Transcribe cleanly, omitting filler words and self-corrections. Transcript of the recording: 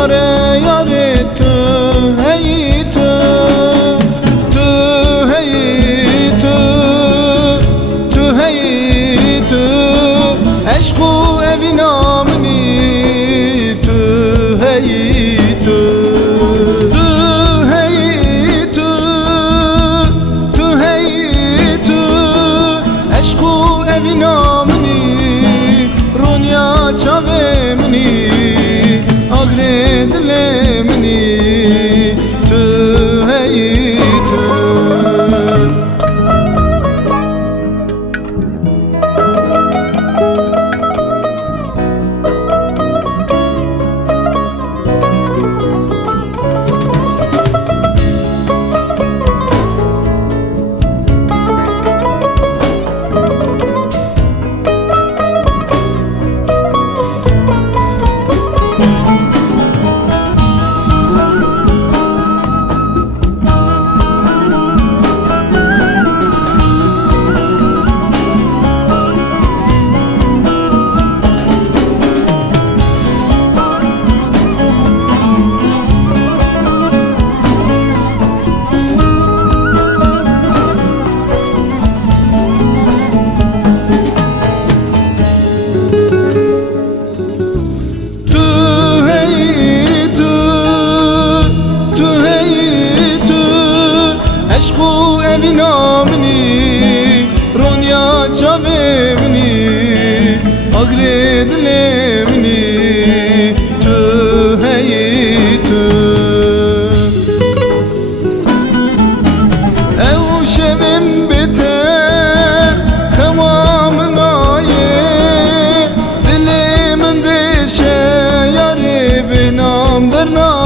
yare yare tu hey tu tu hey tu tu hey tu aşku evinamni tu hey tu tu hey tu tu hey tu aşku evinamni ronya çavemni agre dilemni tu hey tu aşku evinamni ronya çavemni agre dilemni tu hey tu ev şevim bite kemamın aye dilimin deşe yari binam derna